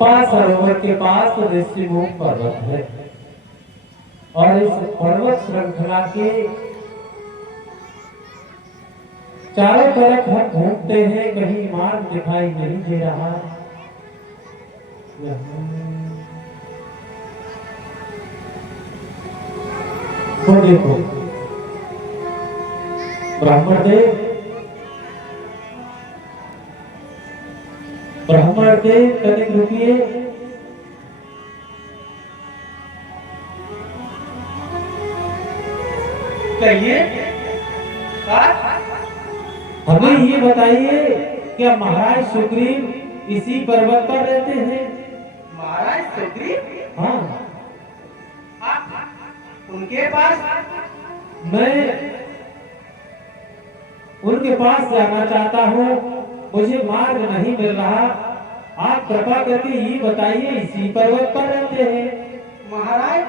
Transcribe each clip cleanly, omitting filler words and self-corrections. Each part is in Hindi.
कृपा सरोवर के पास ऋषिमुख पर्वत है और इस पर्वत श्रृंखला के चारों तरफ हम घूमते हैं, कहीं मार्ग दिखाई नहीं दे रहा। तो देखो ब्राह्मण देव तनिक रुकिए। कहिए, हमें ये बताइए क्या महाराज सुग्रीव इसी पर्वत पर रहते हैं? महाराज सुग्रीव? हाँ। आप उनके पास? मैं उनके पास जाना चाहता हूँ, मुझे मार्ग नहीं मिल रहा। आप कृपा करके ये बताइए इसी पर्वत पर रहते हैं? महाराज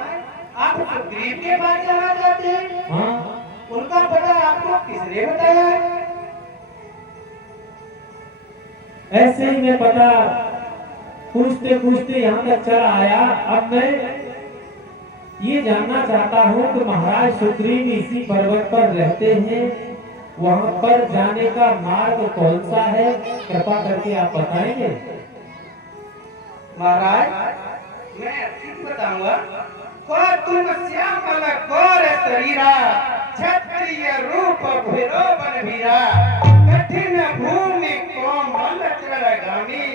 आप सुग्रीव के पास जाना चाहते हैं? हाँ। उनका पता आपको किसने बताया? ऐसे ही मैं पता पूछते पूछते यहाँ तक चला आया। अब मैं ये जानना चाहता हूँ कि महाराज सुग्रीव इसी पर्वत पर रहते हैं, वहाँ पर जाने का मार्ग कौन सा है? कृपा करके आप बताएंगे? महाराज मैं ठीक बताऊंगा। को तुम श्यामल गौर शरीरा, क्षत्रिय रूप भैरो बलवीरा, कठिन भूमि कोमल चरणगामी,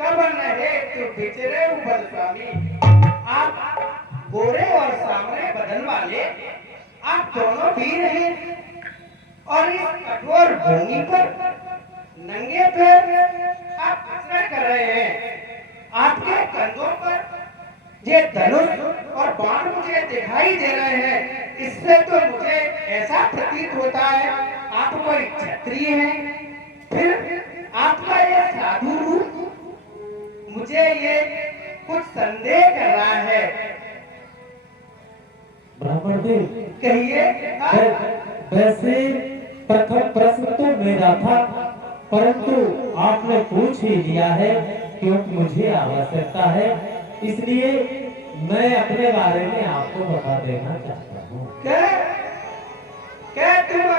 कवन हेतु बिचरे उबल स्वामी। आप गोरे और सामने बदन वाले, आप दोनों वीर हैं और इस कठोर भूमि पर नंगे पैर आप कसरत कर रहे हैं। आपके कंधों पर ये धनुष और बाण मुझे दिखाई दे रहे हैं। इससे तो मुझे ऐसा प्रतीत होता है आप कोई क्षत्रिय हैं। फिर आपका ये साधु रूप मुझे ये कुछ संदेह कर रहा है। ब्राह्मण देव कहिए। वैसे प्रथम प्रश्न तो मेरा था, परंतु आपने पूछ ही लिया है क्योंकि मुझे आवश्यकता है, इसलिए मैं अपने बारे में आपको बता देना चाहता हूँ। क्या तुम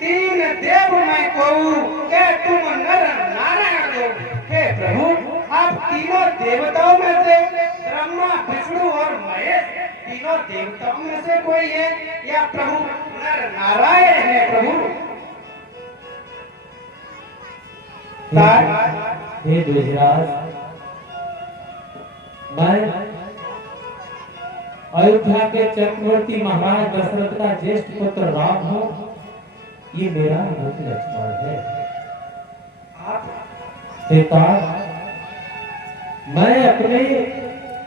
तीन देव मैं कहूँ, क्या तुम नर नारायण दो? हे प्रभु, आप तीनों देवताओं में से ब्रह्मा विष्णु और महेश तीनों देवताओं में से कोई है या प्रभु नर नारायण है? प्रभु हे द्विजराज, मैं अयोध्या के चक्रवर्ती महाराज दशरथ का ज्येष्ठ पुत्र राम हूँ। ये मेरा नाम लक्ष्मण है। पिता, मैं अपने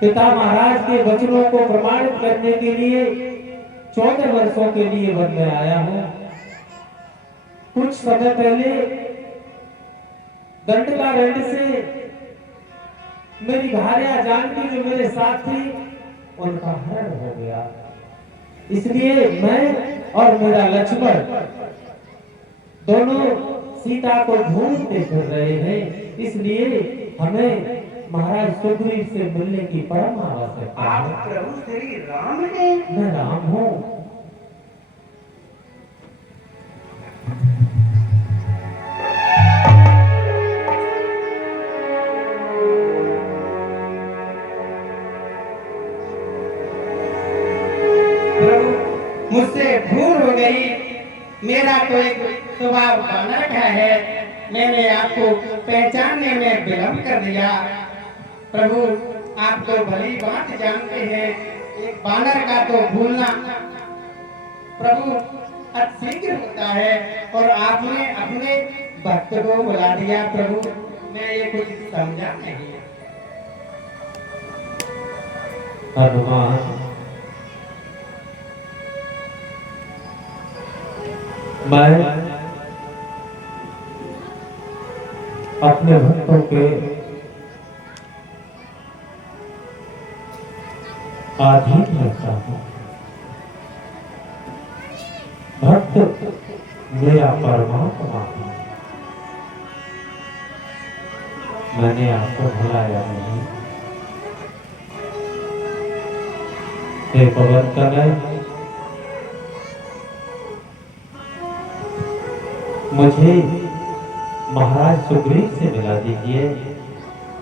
पिता महाराज के वचनों को प्रमाणित करने के लिए 14 वर्षों के लिए वन में आया हूँ। कुछ समय पहले दंडकारण्य से मेरी भार्या जानकी जो मेरे साथ थी, उनका हरण हो गया। इसलिए मैं और मेरा लक्ष्मण दोनों सीता को ढूंढते फिर रहे हैं। इसलिए हमें महाराज सुग्रीव से मिलने की परम आवश्यकता है। आप प्रभु श्री राम हैं? मैं राम हूँ। मुझसे भूल हो गई। मेरा तो एक स्वभाव बानर का है, मैंने आपको पहचानने में विलंब कर दिया। प्रभु आप तो भली बात जानते हैं, एक बानर का तो भूलना प्रभु अतिशीघ्र होता है और आपने अपने भक्त को बुला दिया। प्रभु मैं ये कुछ समझा नहीं। हनुमान, मैं अपने भक्तों के अधीन रहता हूँ। भक्त मेरा परमात्मा है। मैंने आपको भुलाया नहीं, हे पवन तनय, मुझे महाराज सुग्रीव से मिला दीजिए।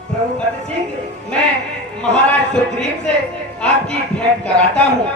प्रभु अति शीघ्र मैं महाराज सुग्रीव से आपकी भेंट कराता हूँ।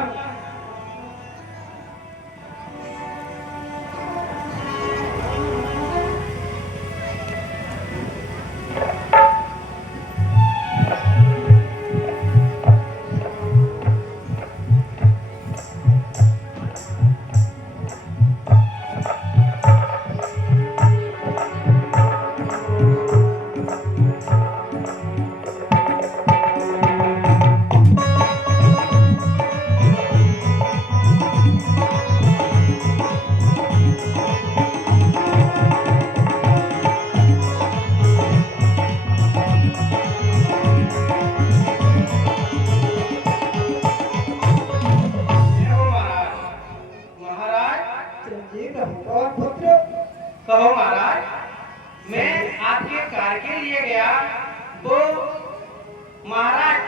कहो महाराज, मैं आपके कार्य के लिए गया तो महाराज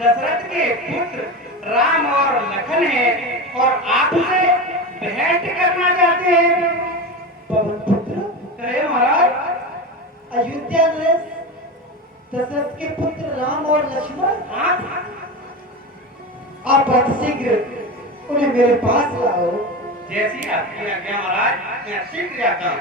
दशरथ के पुत्र राम और लखन हैं और आपसे भेंट करना चाहते हैं। पवन पुत्र कहे महाराज। अयोध्या नरेश दशरथ के पुत्र राम और लक्ष्मण, आप अतिशीघ्र उन्हें मेरे पास लाओ। जैसी आपकी आज्ञा महाराज, मैं शीघ्र आता हूँ।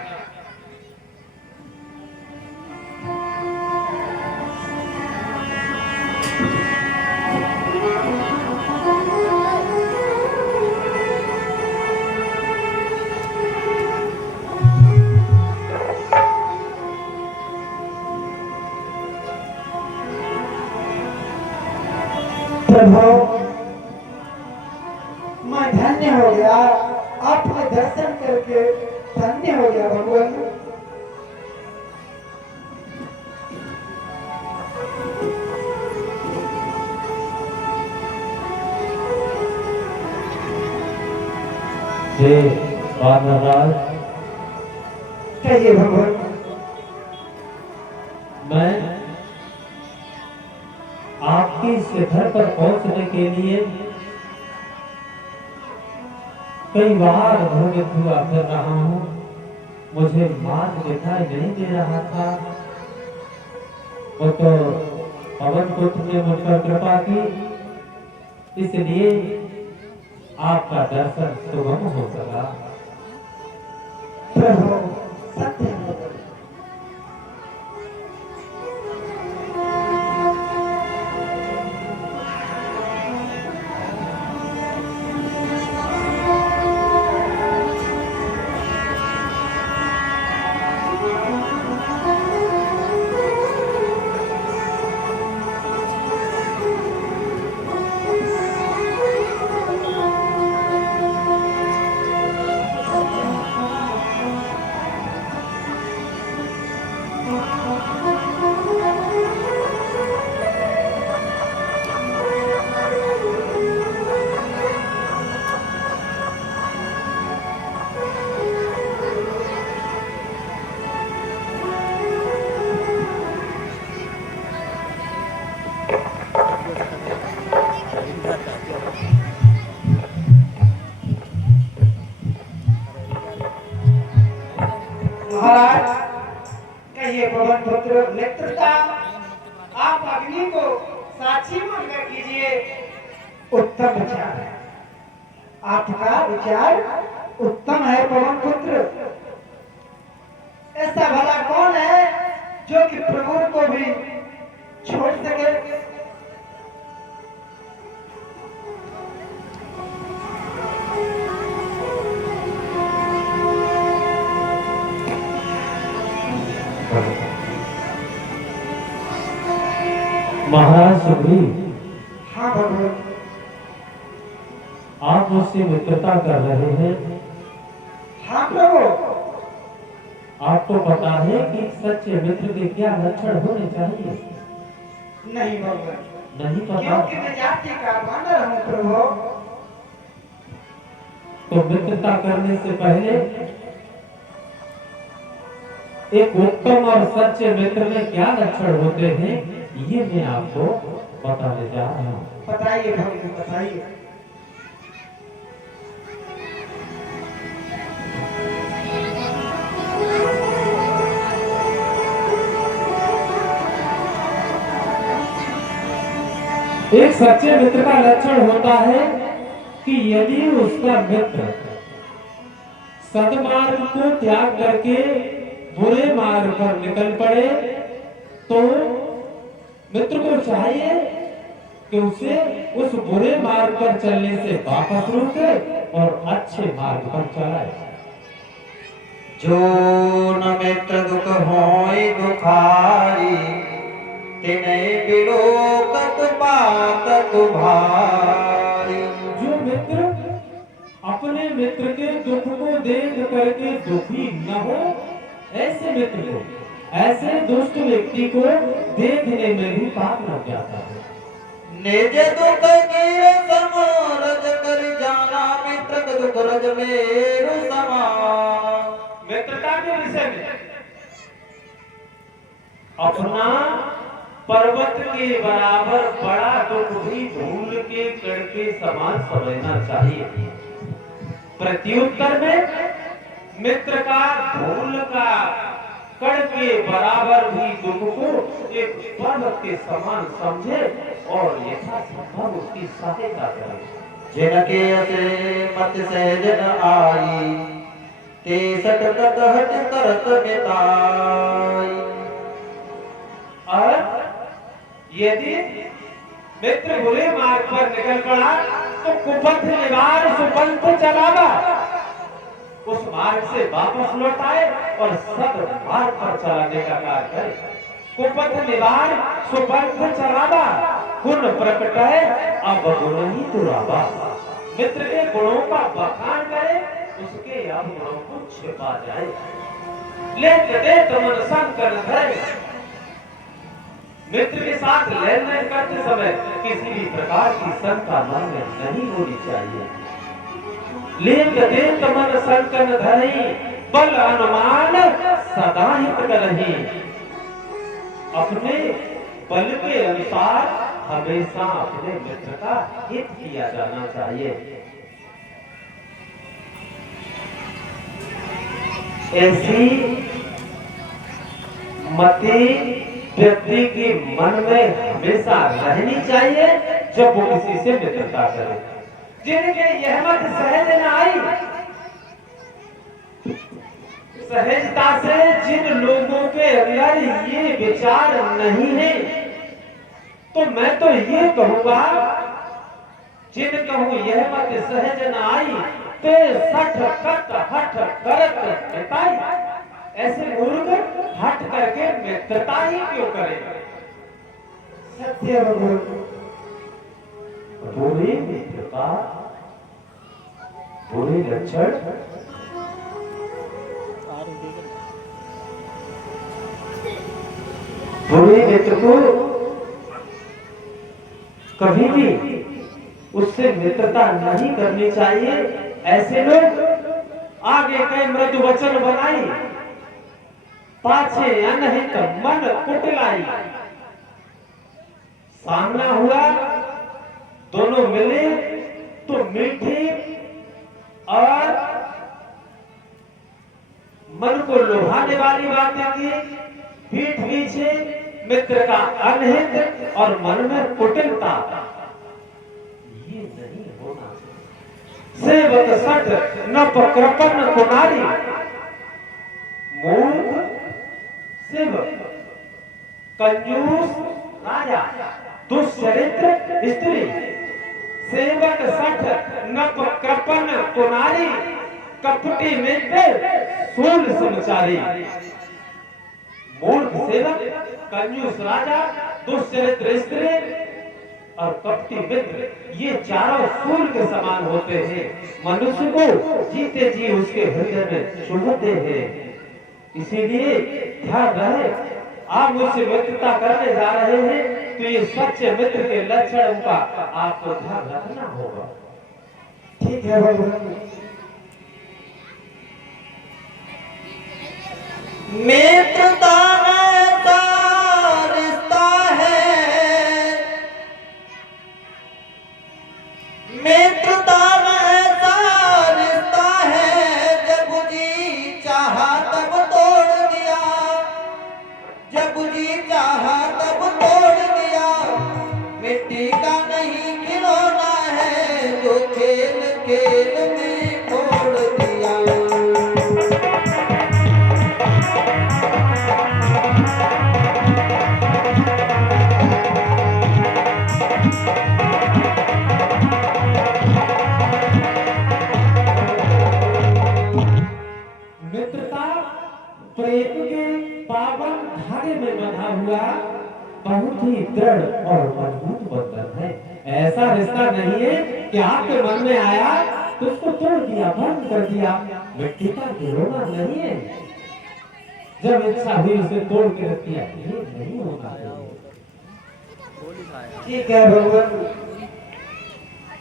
प्रभु, मैं धन्य हो गया, आपके दर्शन करके धन्य हो गया भगवान। हे वानरराज, कहिए भगवान। मैं आपके इस घर पर पहुंचने के लिए कई बार भ्रमित हुआ कर रहा हूँ। मुझे मार्ग दिखाई नहीं दे रहा था। वो तो पवन पुत्र ने मुझ पर कृपा की, इसलिए आपका दर्शन सुगम हो सका। प्रभु सत्य है। महाराज, कहिए पवन पुत्र मित्रता, आप अग्नि को साक्षी मानकर कीजिए। उत्तम विचार है, आपका विचार उत्तम है पवन पुत्र। ऐसा भला कौन है जो कि प्रभु को भी छोड़ सके। महाराज सुग्रीव, हाँ भगवान। आप मुझसे मित्रता कर रहे हैं। हाँ प्रभु। आपको पता है कि सच्चे मित्र के क्या लक्षण होने चाहिए? नहीं भगवान, नहीं पता? क्योंकि मैं जाति का वानर हूँ प्रभु। तो मित्रता करने से पहले एक उत्तम और सच्चे मित्र में क्या लक्षण होते हैं, ये मैं आपको बताने जा रहा हूँ। बताइए भगवान, बताइए। एक सच्चे मित्र का लक्षण होता है कि यदि उसका मित्र सदमार्ग को त्याग करके बुरे मार्ग पर निकल पड़े तो मित्र को चाहिए कि उसे उस बुरे मार्ग पर चलने से वापस रोके और अच्छे मार्ग पर चलाए। जो न मित्र दुख होय दुखारी तिने बिलोकत पातक भारी। जो मित्र अपने मित्र के दुख को देख करके दुखी न हो, ऐसे मित्र को, ऐसे दुष्ट व्यक्ति को देखने में भी पाप लग जाता है। निज दुख गिर समरज कर जाना मित्र दुख रज मेरु समान। मित्रता के विषय में अपना पर्वत के बराबर बड़ा दुख भी धूल के कण के समान समझना चाहिए। प्रत्युत्तर में मित्र का धूल का कण के बराबर भी दुख को एक पर्वत के समान समझे और यथासंभव उसकी सहायता करे। जिनके असे मत सहज न आई ते सटकत हट करत मिताई। और यदि मित्र बुरे मार्ग पर निकल पड़ा तो कुपथ निवार सुपंथ चलावा, उस मार्ग से वापस लौट आए और सद मार्ग पर चलाने का कार्य करे। कुपथ निवार सुपंथ चलावा गुण प्रकटाए अब गुण ही दुरावा। मित्र के गुणों का बखान करे, उसके अवगुणों को छिपा जाए। लेत देत मन संकर धरे। मित्र के साथ लेन देन करते समय किसी भी प्रकार की शंका मन में नहीं होनी चाहिए। लेत देत मन संकर धरे बल अनुमान सदा हित करही। अपने बल के अनुसार हमेशा अपने मित्र का हित किया जाना चाहिए। ऐसी मति व्यक्ति के मन में हमेशा रहनी चाहिए जब वो किसी से मित्रता करे। जिनके यह मत सहज न आई, सहजता से जिन लोगों के अंदर ये विचार नहीं है, तो मैं तो ये कहूंगा, जिन कहूं यह मत सहज न आई ते सठ कट हठ करत मिताई। ऐसे मूर्ख हट करके मित्रता ही क्यों करेगा? सत्य भगवान बुरी मित्रता, बुरे लक्षण बुरे मित्र को कभी भी उससे मित्रता नहीं करनी चाहिए। ऐसे लोग आगे कई मृदु वचन बनाई, पाछे अनहित मन कुटलाई। सामना हुआ, दोनों मिले तो मीठी और मन को लुभाने वाली बातें की, पीठ पीछे मित्र का अनहित और मन में कुटिलता, ये नहीं होना चाहिए। सेवक सट नप कृपन कुनारी, मूर्ख सेवक, कंजूस राजा, दुष्चरित्र स्त्री। सेवक सठ नप कृपन कुनारी, कपटी मित्र सूल समचारी। मूर्ख सेवक, कंजूस राजा, दुष्चरित्र स्त्री और कपटी मित्र, ये चारों सूल के समान होते हैं। मनुष्य को जीते जी उसके हृदय में चुभते हैं। इसीलिए ध्यान रहे, आप मुझसे मित्रता करने जा रहे हैं तो ये सच्चे मित्र के लक्षणों का आपको ध्यान रखना होगा। ठीक है भगवान। मित्रता ऐसा रिश्ता है, मित्रता ऐसा रिश्ता है, जब जी चाहा तब तोड़ दिया, जब जी चाहा तब तोड़ दिया। मिट्टी का ही दृढ़ और मजबूत बंधन है। ऐसा रिश्ता नहीं है कि आपके मन में आया तो उसको तोड़ दिया, बंद कर दिया। मिट्टी का गिरोना नहीं है, जब इच्छा हुई उसे तोड़ के रख दिया, ये नहीं होना चाहिए। ठीक है भगवान।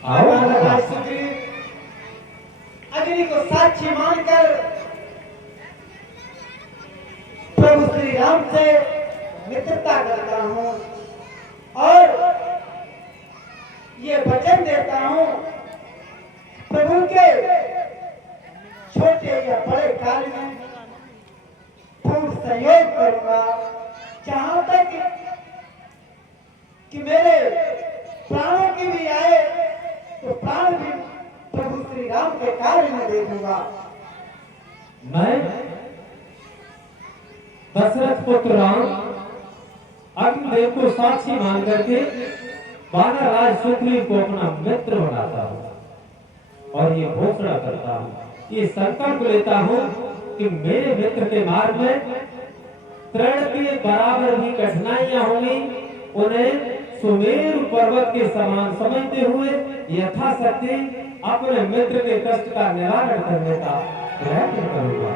आओ भगवान सुग्रीव अग्नि को साक्षी मानकर प्रभु श्री राम से मित्रता करता हूँ और ये वचन देता हूँ प्रभु के छोटे या बड़े कार्य में पूर्ण सहयोग करूंगा, जहां तक कि मेरे प्राणों की भी आए तो प्राण भी प्रभु श्री राम के कार्य में दे दूंगा। मैं दशरथ पुत्र राम अग्निदेव को साक्षी मान करके वानर राज सुग्रीव को अपना मित्र बनाता हूँ और ये घोषणा करता हूँ, ये संकल्प लेता हूँ कि मेरे मित्र के मार्ग में तृण के बराबर भी कठिनाइयां होंगी, उन्हें सुमेरु पर्वत के समान समझते हुए यथाशक्ति अपने मित्र के कष्ट का निवारण करने का प्रयत्न करूंगा।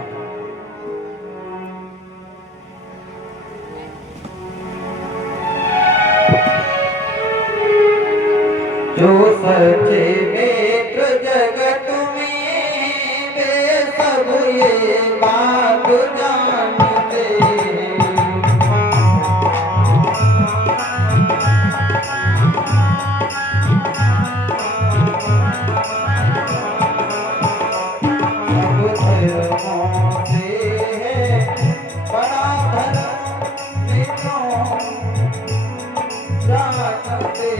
जो सच्चे मित्र जगत में वे सब ये बात जानते। सब धर्मों से है बड़ा धर्म मित्रों जानते।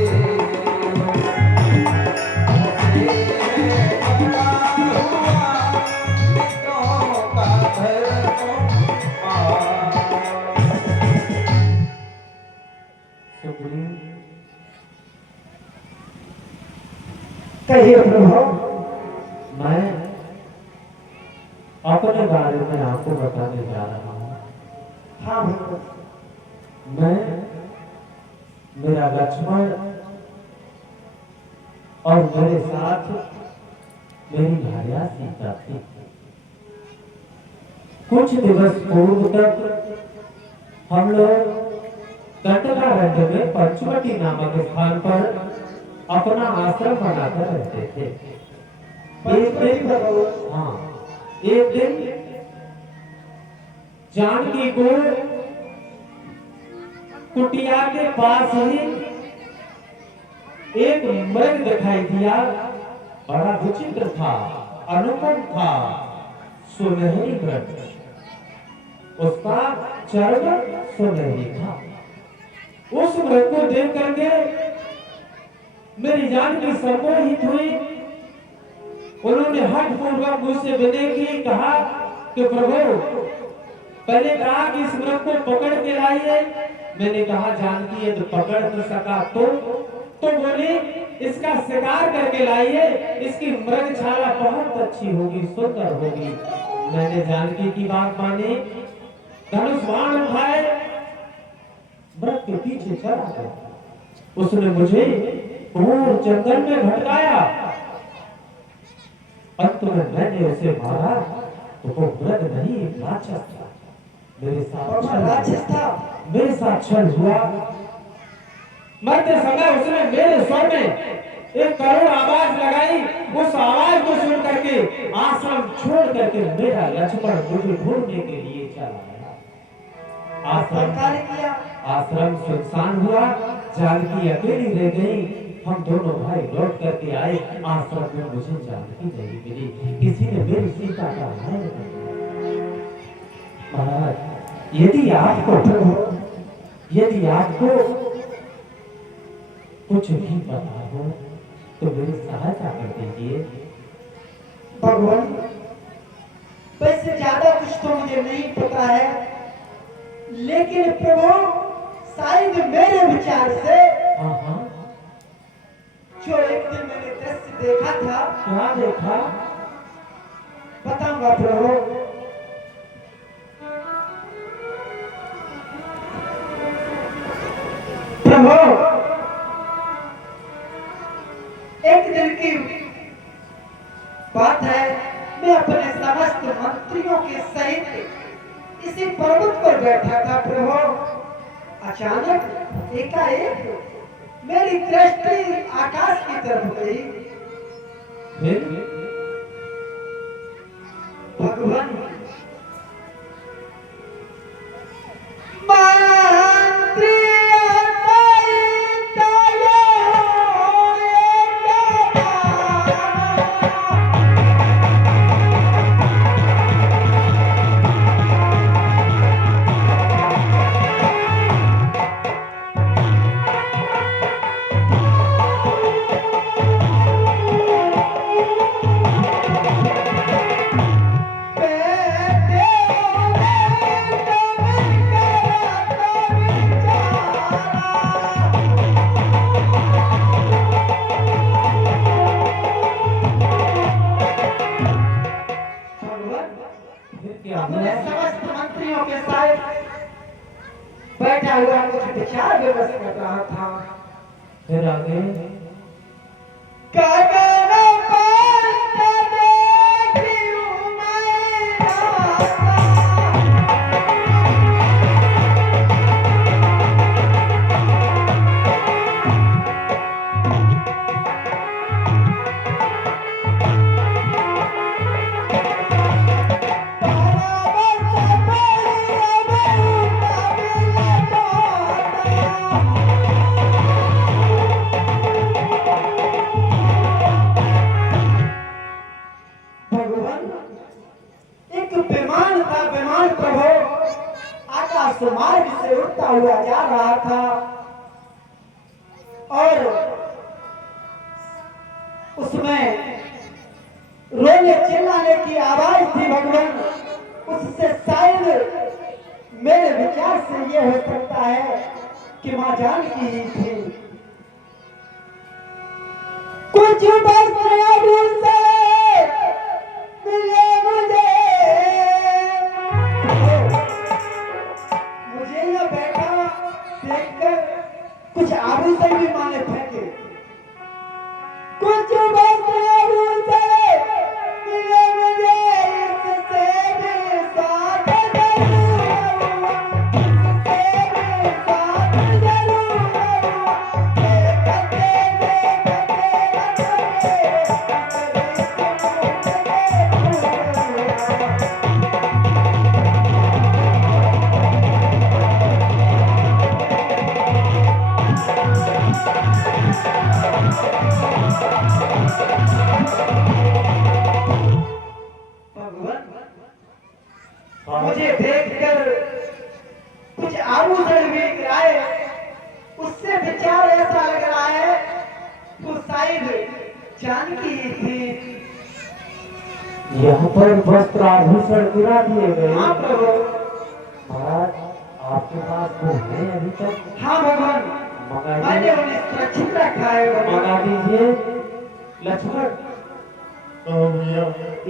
कहिए प्रभु। मैं अपने बारे में आपको बताने जा रहा हूँ। हाँ भगवान। मैं, मेरा लक्ष्मण और मेरे साथ मेरी भार्या सीता थी। कुछ दिवस पूर्व तक हम लोग दंडकारण्य में पंचवटी नामक स्थान पर अपना आश्रम बनाकर रहते थे। एक दिन, हाँ, एक दिन जानकी को कुटिया के पास ही एक मृग दिखाई दिया। बड़ा विचित्र था, अनुपम था, सुनहरी मृग, उसका चर्म सुनहरी था। उस मृग को देख करके मेरी जानकी सम्मोहित हुई। उन्होंने हठ पूर्वक मुझसे विनय की, कहा कि प्रभु, पहले कहा कि इस मृग को पकड़ के लाइए। मैंने कहा जानकी यदि पकड़ न सका तो बोली इसका शिकार करके लाइए, इसकी मृगशाला बहुत अच्छी होगी, सुंदर होगी। मैंने जानकी की बात मानी, धनुष बाण उठाए, मृग के पीछे चला गया। उसने मुझे घोर जंगल में भटकाया। अंत में मैंने उसे मारा तो वो मृग नहीं, एक राक्षस था। मेरे साथ छल हुआ। मरते समय उसने मेरे स्वर में एक करुण आवाज लगाई। उस आवाज को सुन करके आश्रम छोड़ करके मेरा लक्ष्मण मुझे ढूंढने के लिए चला गया। आश्रम सुनसान हुआ, जानकी अकेली रह गई। हम दोनों भाई लौट करके आए। आश्रम में मुझे जानकी नहीं मिली, किसी ने मेरी सीता का हरण कर दिया। महाराज, यदि आपको कुछ भी पता हो तो मेरी सहायता कर दीजिए। भगवान, वैसे ज्यादा कुछ तो मुझे नहीं पता है, लेकिन प्रभु शायद मेरे विचार से हाँ, जो एक दिन मैंने दृश्य देखा था। क्या देखा? बताऊंगा प्रभु। की बात है, मैं अपने समस्त मंत्रियों के सहित इसी पर्वत पर बैठा था प्रभु। अचानक एकाएक मेरी दृष्टि आकाश की तरफ गई। फिर भगवान अपने समस्त मंत्रियों के साथ बैठा हुआ कुछ विचार विमर्श कर रहा था। फिर आगे मार्ग से उड़ता हुआ जा रहा था और उसमें रोने चिल्लाने की आवाज थी भगवान। उससे शायद मेरे विचार से यह हो सकता है कि मां जानकी ही थी। कुछ वस्त्र अभी से मिले मुझे यह बैठा देखकर कुछ आभूषण भी माने फेंके। कुछ वस्त्र अभी से मिले मुझे, इससे भी साथ जरूर, इससे भी साथ जरूर, देखते मुझे देखकर कुछ आभूषण बिक रहा है। उससे विचार ऐसा लग रहा है वो शायद जानकी थी। यहाँ पर वस्त्र आभूषण गिरा दिए गए। हाँ प्रभु। महाराज आपके पास वो है अभी तक? हाँ भगवान, मैंने उन्हें सुरक्षित रखा है। मंगा दीजिए। लक्ष्मण,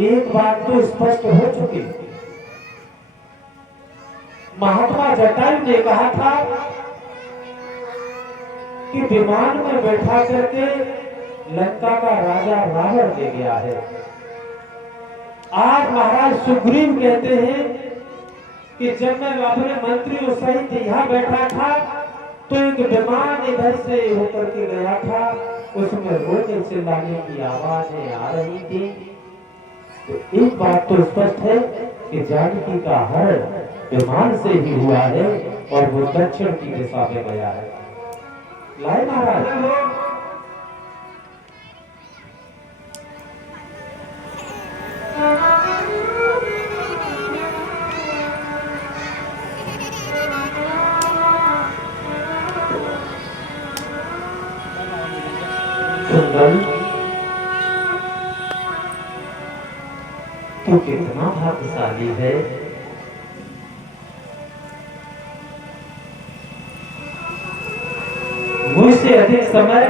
एक बात तो स्पष्ट हो चुकी। महात्मा जटायु ने कहा था कि विमान में बैठा करके लंका का राजा रावण ले गया है। आज महाराज सुग्रीव कहते हैं कि जब मैं अपने मंत्रियों सहित यहाँ बैठा था तो एक विमान इधर से होकर के गया था, उसमें रोने चिल्लाने की आवाजें आ रही थी। तो एक बात तो स्पष्ट है कि जानकी का हरण विमान से ही हुआ है और वो दक्षिण की दिशा में गया है। लाए महाराज। सुंदर, तू कितना भाग्यशाली है। मुझसे अधिक समय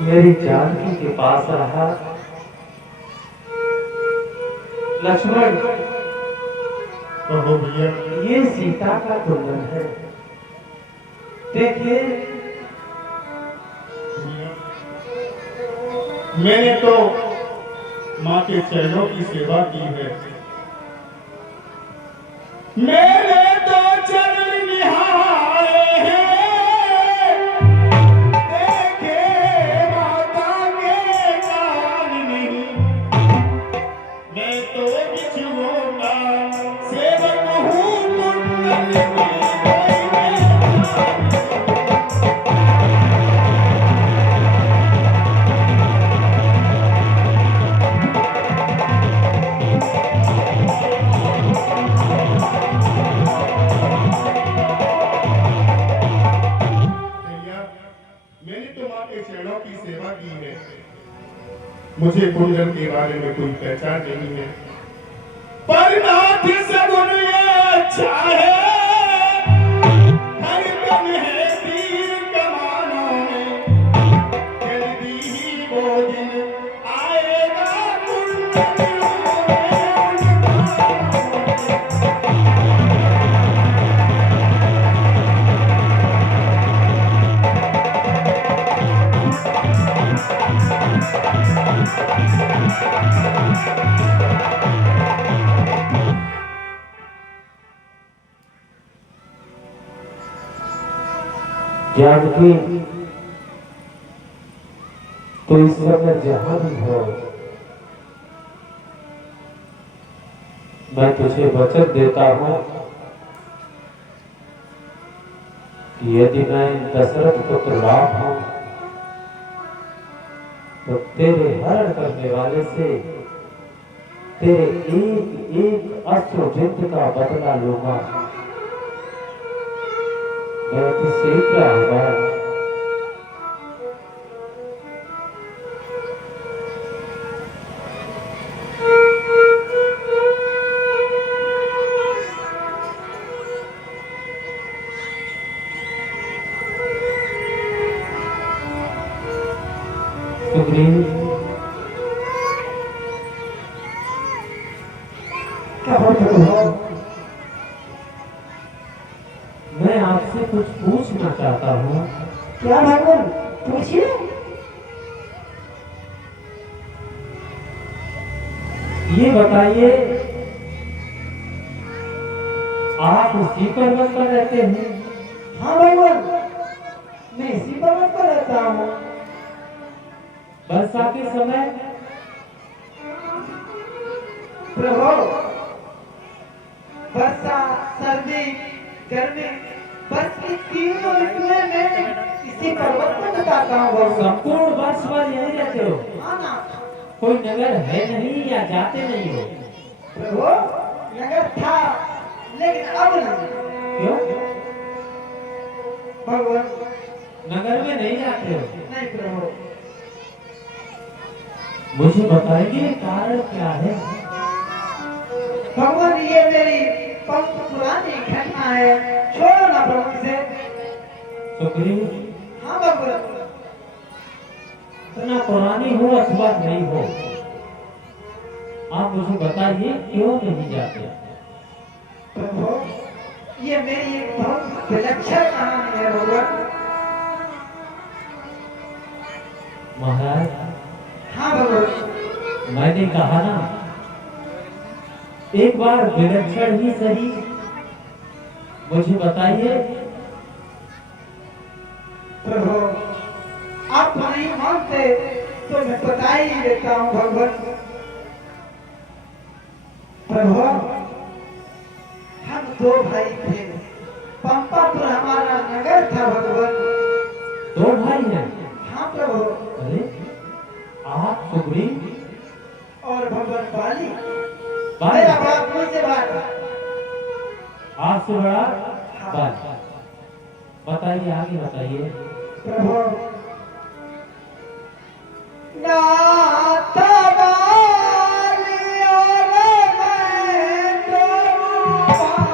मेरी जानकी के पास रहा। लक्ष्मण, ये सीता का कुंडल है। देखिए मैंने तो माँ के चरणों की सेवा की है। मैंने तो चरण निहारे हैं, देखे माता के कान नहीं। मैं तो बिछुओं का सेवक हूँ, कुंडल में कोई मेहमान। मैंने तो माँ के चरणों की सेवा की है। मुझे कुंडल के बारे में कोई पहचान नहीं है, पर नाथ सगुन ये अच्छा है। हर दम है तीर कमानों में, जल्दी ही वो दिन आएगा कुंडलियों में उनका। जानकी, तो इस समय जहां भी हो, मैं तुझे वचन देता हूं कि यदि मैं दशरथ पुत्र राम हूं तो तेरे हरण करने वाले से तेरे एक एक अश्रु जिंद का बदला लूंगा। मैं अति शीघ्र आऊंगा। सुग्रीव, क्या हो प्रभु? मैं आपसे कुछ पूछना चाहता हूँ। क्या भगवान, पूछिए। ये बताइए, आप उसी पर्वत पर रहते हैं? हाँ भगवान, मैं इसी पर्वत पर रहता हूँ। वर्षा के समय? प्रभु, वर्षा, सर्दी, गर्मी, बस की तीनों ऋतुएं में इसी पर्वत पर बिताता हूँ भगवान। संपूर्ण वर्ष भर यही रहते हो? हाँ ना कोई नगर है नहीं या जाते नहीं हो? प्रभु, नगर था लेकिन अब नहीं। क्यों? भगवान, नगर में नहीं जाते हो? नहीं प्रभु। मुझे बताएंगे कारण क्या है? भगवान, ये मेरी बहुत पुरानी घटना है, छोड़ो ना प्रभु से। सुग्रीव, हाँ भगवान। इतना पुरानी हो अथवा नहीं हो, आप मुझे बताइए क्यों नहीं जाते? प्रभु, ये मेरी एक बहुत विलक्षण कहानी है भगवान। महाराज, हाँ भगवान। मैंने कहा ना, एक बार विलक्षण ही सही, मुझे बताइए। प्रभु, आप नहीं मानते तो मैं बता ही देता हूँ भगवान। प्रभु, हम दो भाई थे, पंपापुर हमारा नगर था भगवान। दो भाई हैं? हाँ प्रभु। अरे, आप सुग्रीव और भगवान बाली, बाली? मेरा बाप मुझसे बड़ा। आपसे बड़ा बाली? बताइए, आगे बताइए। प्रभु, नाता बाली और मैं दोनों भाई।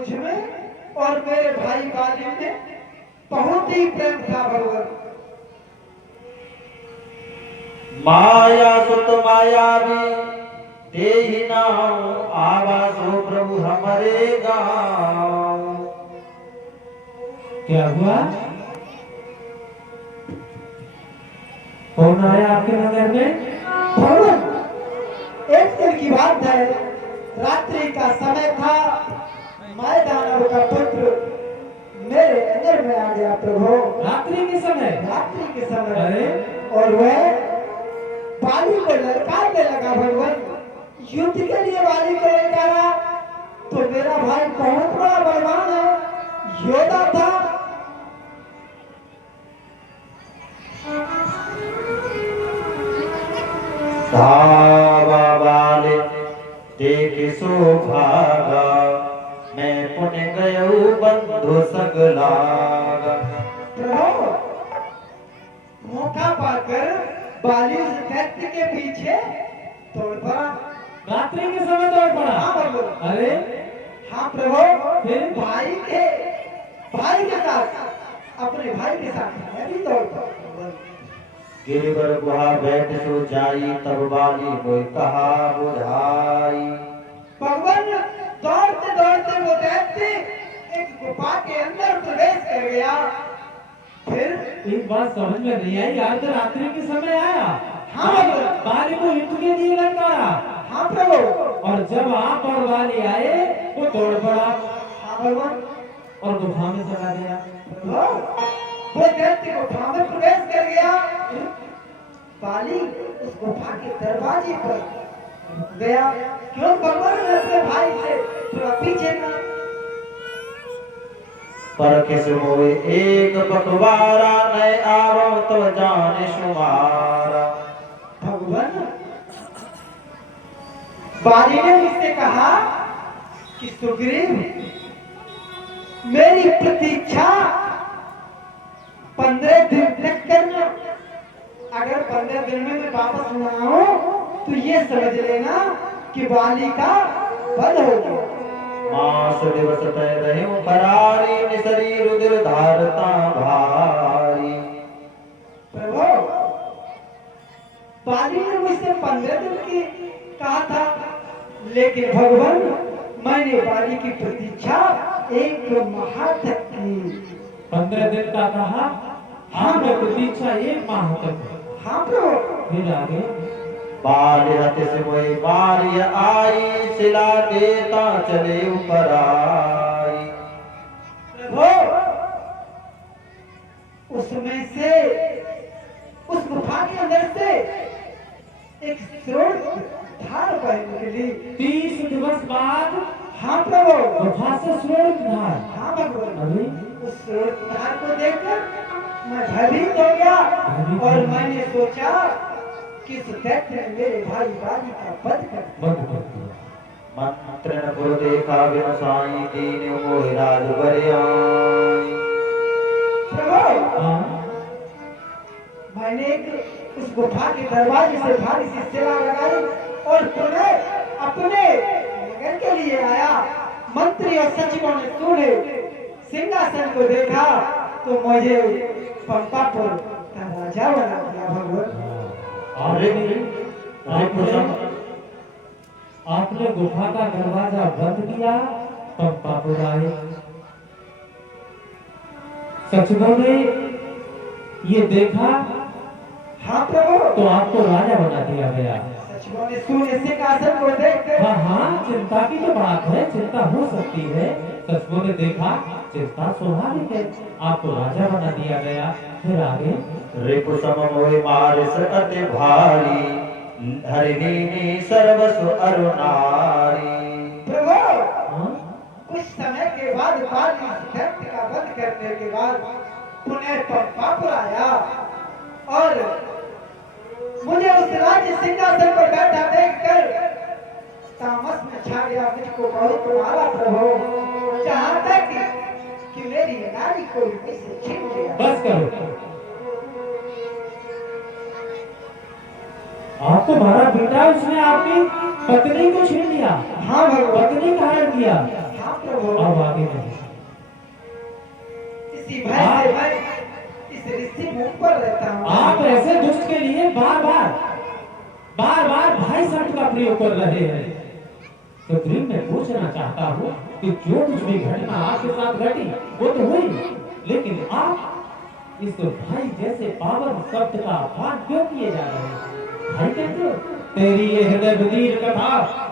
मुझ में और मेरे भाई बाली में बहुत ही प्रेम था भगवान। माया सुत माया भी देहि नाउ आवासो प्रभु हमारे गाँव। क्या हुआ? कौन आया आपके नगर में? भगवान, एक दिन की बात है, रात्रि का समय था। मैं दानव का पुत्र मेरे अंदर में आ गया प्रभु, रात्रि के समय? रात्रि के समय। अरे और वह बाली को ललकारने लगा भगवान, युद्ध के लिए बाली को ललकारा। तो मेरा भाई बहुत बड़ा बलवान है, योद्धा था। धावा वाले देख सो भागा, मैं पुन गयऊ बंधु सगलागा। प्रभु, मौका पाकर बाली उस व्यक्ति के पीछे तोड़ पड़ा। रात्रि के समय दौड़ पड़ा? हाँ भगवान। अरे हाँ प्रभु, फिर? भाई के साथ, अपने भाई के साथ मैं भी दौड़ पड़ा। गिरवर गुहा बैठ सो जाई, तब बाली कोई कहा बुझाई। भगवान, दौड़ते दौड़ते वो व्यक्ति एक गुफा के अंदर प्रवेश कर गया। फिर एक बात समझ में नहीं आई, यार तो रात्रि के समय आया। हाँ। बाली को युद्ध के लिए ललकारा। हाँ प्रभु। और जब आप और बाली आए वो दौड़ पड़ा हाँ भगवान। और गुफा में चला गया। वो व्यक्ति गुफा में प्रवेश कर गया। बाली उस गुफा के दरवाजे पर गया। क्यों भगवान ने अपने भाई से थोड़ा पीछे था। पर किस मोए एक पकवारा, नए आवो तो जाने शुमारा। भगवान, बाली ने मुझसे कहा कि सुग्रीव, मेरी प्रतीक्षा 15 दिन तक करना। अगर 15 दिन में मैं वापस न आऊं तो ये समझ लेना कि बाली का वध हो गया। मास दिवस तय रहूं करारी, निसरी रुधिर धारता भारी। प्रभु, बाली ने मुझसे 15 दिन की कहा था, लेकिन भगवान, मैंने बाली की प्रतीक्षा 1 माह तक की। 15 दिन का कहा, आपने प्रतीक्षा 1 माह तक। हाँ प्रभु। फिर आगे? बाल हत से मोए बारी आई, सिला देता चले ऊपर आई। प्रभु, उसमें से, उस गुफा के अंदर से एक स्रोत धार बह निकली। 30 दिवस बाद? हाँ प्रभु। गुफा से स्रोत धार? हाँ भगवान। अरे उस स्रोत धार को देखकर मैं भयभीत हो गया और मैंने सोचा कि इस व्यक्ति ने मेरे भाई बाली का वध कर बंद कर दिया। मंत्र न पुर देखा बिन साई, दीन मोहि राज बर आई। प्रभु, हाँ? मैंने उस गुफा के दरवाजे से भारी सी सिला लगाई और पुनः अपने नगर के लिए आया। मंत्री और सचिवों ने सुने, सिंहासन को देखा तो मुझे पंपापुर का राजा बना दिया भगवान। आपने गुफा का दरवाजा बंद किया, पंपापुर आए। सचिवों ने ये देखा हाँ प्रभु। तो आपको राजा बना दिया गया। सचिवों ने सुने सिंहासन को देखकर, हाँ हाँ, चिंता की तो बात है, चिंता हो सकती है। सचिवों ने देखा, चिंता स्वाभाविक है, आपको राजा बना दिया गया। फिर आगे? रिपु सम मोहि मारिस अति भारी, हरिणी सर्वस्व अरुणारी। प्रभु, हाँ? कुछ समय के बाद बाली उस व्यक्ति का वध करने के बाद पुनः पंपापुर आया और मुझे उस राज्य सिंहासन पर बैठा देखकर तामस में छा गया। मुझको बहुत मारा प्रभु, जहाँ तक कि मेरी नारी को मुझसे छीन लिया। बस करो। आपको मारा पीटा, उसने आपकी पत्नी को छीन लिया। हाँ भगवान। पत्नी का हरण किया। हाँ प्रभु। अब आगे नहीं। इसी भय से मैं इस ऋषि मुख पर रहता हूँ। आप ऐसे दुष्ट के लिए बार बार भाई शब्द का प्रयोग कर रहे हैं। सुग्रीव मैं पूछना चाहता हूँ कि जो कुछ भी घटना आपके साथ घटी वो तो हुई, लेकिन आप इस भाई जैसे पावन शब्द का अपमान क्यों किए जा रहे हैं? भाई कहते हो तेरी ये हृदय विदीर कथा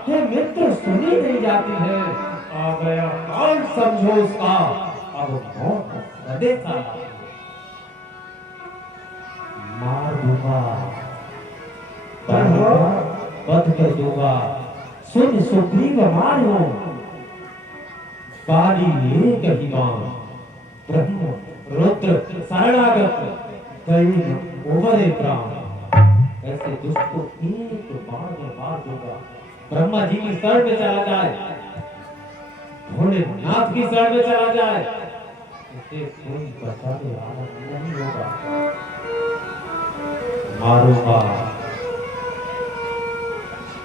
हे मित्र सुनी नहीं जाती है। आ गया काल समझो उसका, अब मौत का सदेशा लाओ। मार दूंगा, वध कर दूंगा, सुन सुग्रीव मानो, काली एक ही बाण, ब्रह्म रुद्र शरणागत, दैव उभरे प्राण। ऐसे दुष्ट को एक बाण में मार दूंगा। ब्रह्मा जी की शरण में चला जाए, भोलेनाथ की शरण में चला जाए, इसे कोई बचाने वाला नहीं होगा। मारूंगा।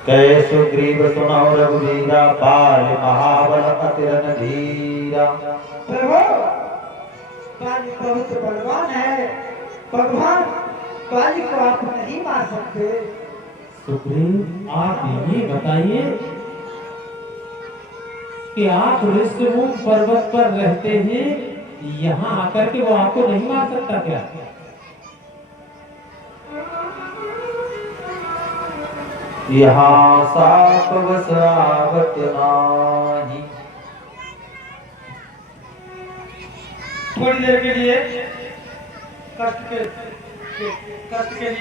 कह सुग्रीव सुनो रघुवीरा, बाल महाबल अति रणधीरा। प्रभु बाली बहुत बलवान है, भगवान बाली को आप नहीं मार सकते। सुग्रीव आप ये बताइए कि आप ऋषिमुख पर्वत पर रहते हैं, यहाँ आकर के वो आपको नहीं मार सकता क्या? यहाँ साप बस आवत नाही। थोड़ी देर के लिए कष्ट के लिए